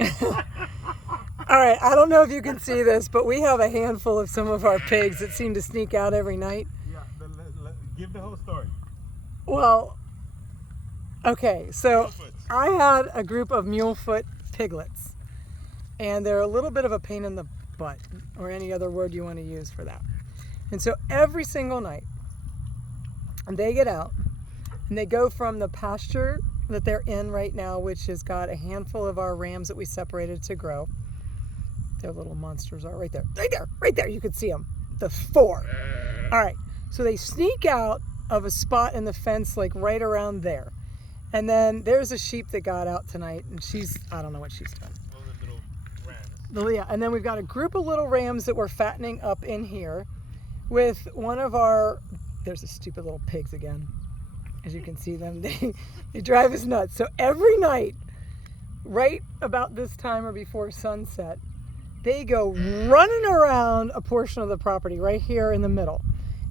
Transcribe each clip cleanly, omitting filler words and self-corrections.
All right, I don't know if you can see this, but we have a handful of some of our pigs that seem to sneak out every night. Yeah, give the whole story. Well, okay, so I had a group of mulefoot piglets, and they're a little bit of a pain in the butt, or any other word you want to use for that. And so every single night, they get out, and they go from the pasture that they're in right now, which has got a handful of our rams that we separated to grow. Their little monsters are right there, right there. You can see them, the 4. All right, so they sneak out of a spot in the fence, like right around there. And then there's a sheep that got out tonight, and I don't know what she's done. Oh, the little rams. Yeah, and then we've got a group of little rams that we're fattening up in here with one of our, there's the stupid little pigs again. As you can see them, they drive us nuts. So every night, right about this time or before sunset, they go running around a portion of the property right here in the middle.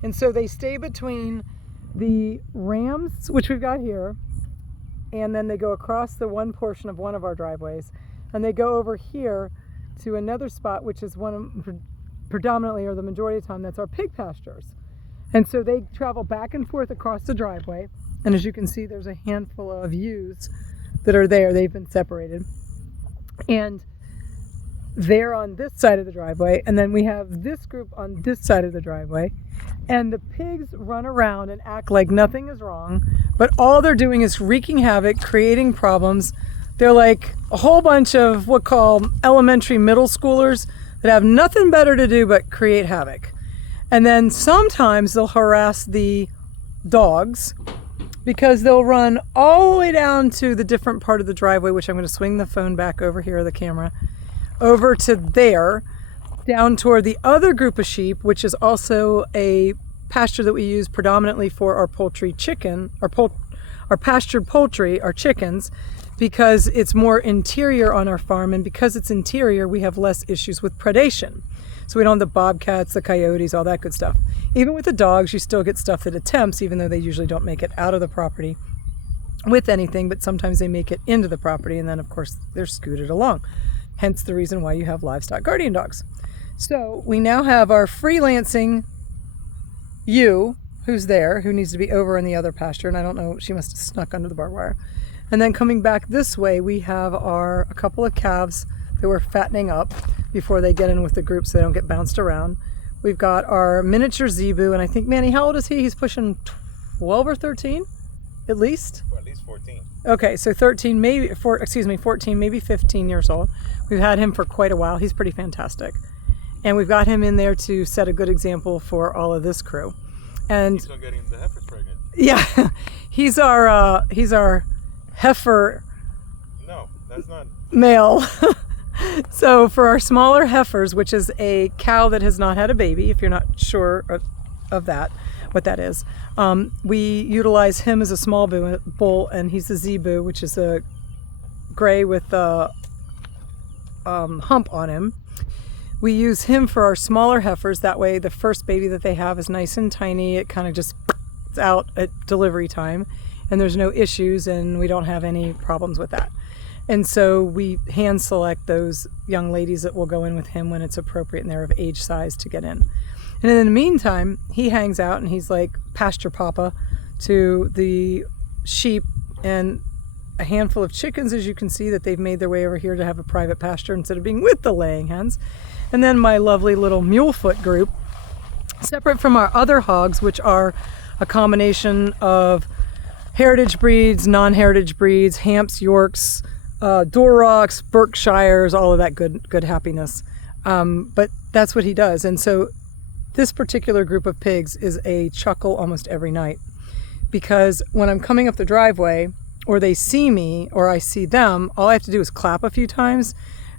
And so they stay between the rams, which we've got here, and then they go across the one portion of one of our driveways, and they go over here to another spot, which is predominantly, or the majority of the time, that's our pig pastures. And so they travel back and forth across the driveway. And as you can see, there's a handful of ewes that are there. They've been separated. And they're on this side of the driveway. And then we have this group on this side of the driveway. And the pigs run around and act like nothing is wrong. But all they're doing is wreaking havoc, creating problems. They're like a whole bunch of what call elementary middle schoolers that have nothing better to do but create havoc. And then sometimes they'll harass the dogs because they'll run all the way down to the different part of the driveway, which I'm going to swing the phone back over here, the camera, over to there, down toward the other group of sheep, which is also a pasture that we use predominantly for our poultry chicken, our pastured poultry, our chickens, because it's more interior on our farm. And because it's interior, we have less issues with predation. So we don't have the bobcats, the coyotes, all that good stuff. Even with the dogs, you still get stuff that attempts, even though they usually don't make it out of the property with anything, but sometimes they make it into the property, and then of course they're scooted along. Hence the reason why you have livestock guardian dogs. So we now have our freelancing ewe, who's there, who needs to be over in the other pasture, and I don't know, she must have snuck under the barbed wire. And then coming back this way, we have a couple of calves that we're fattening up before they get in with the group so they don't get bounced around. We've got our miniature zebu, and I think, Manny, how old is he? He's pushing 12 or 13, at least? Well, at least 14. Okay, so 14, maybe 14, maybe 15 years old. We've had him for quite a while. He's pretty fantastic. And we've got him in there to set a good example for all of this crew. And he's not getting the heifers pregnant. Yeah, he's our heifer. No, that's not male. So for our smaller heifers, which is a cow that has not had a baby, if you're not sure of that, what that is, we utilize him as a small bull, and he's a zebu, which is a gray with a hump on him. We use him for our smaller heifers. That way the first baby that they have is nice and tiny. It kind of just out at delivery time, and there's no issues, and we don't have any problems with that. And so we hand select those young ladies that will go in with him when it's appropriate and they're of age size to get in. And in the meantime, he hangs out and he's like pasture papa to the sheep and a handful of chickens, as you can see, that they've made their way over here to have a private pasture instead of being with the laying hens. And then my lovely little mulefoot group, separate from our other hogs, which are a combination of heritage breeds, non-heritage breeds, Hamps, Yorks, Dorocks, Berkshires, all of that good happiness. But that's what he does. And so this particular group of pigs is a chuckle almost every night, because when I'm coming up the driveway or they see me or I see them, all I have to do is clap a few times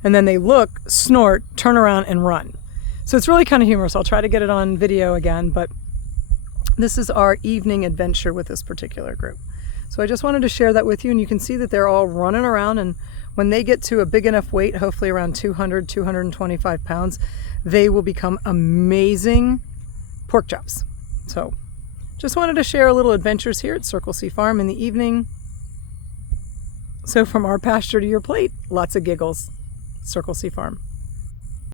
and then they look, snort, turn around and run. So it's really kind of humorous. I'll try to get it on video again, but this is our evening adventure with this particular group. So I just wanted to share that with you, and you can see that they're all running around, and when they get to a big enough weight, hopefully around 200, 225 pounds, they will become amazing pork chops. So just wanted to share a little adventures here at Circle C Farm in the evening. So from our pasture to your plate, lots of giggles. Circle C Farm.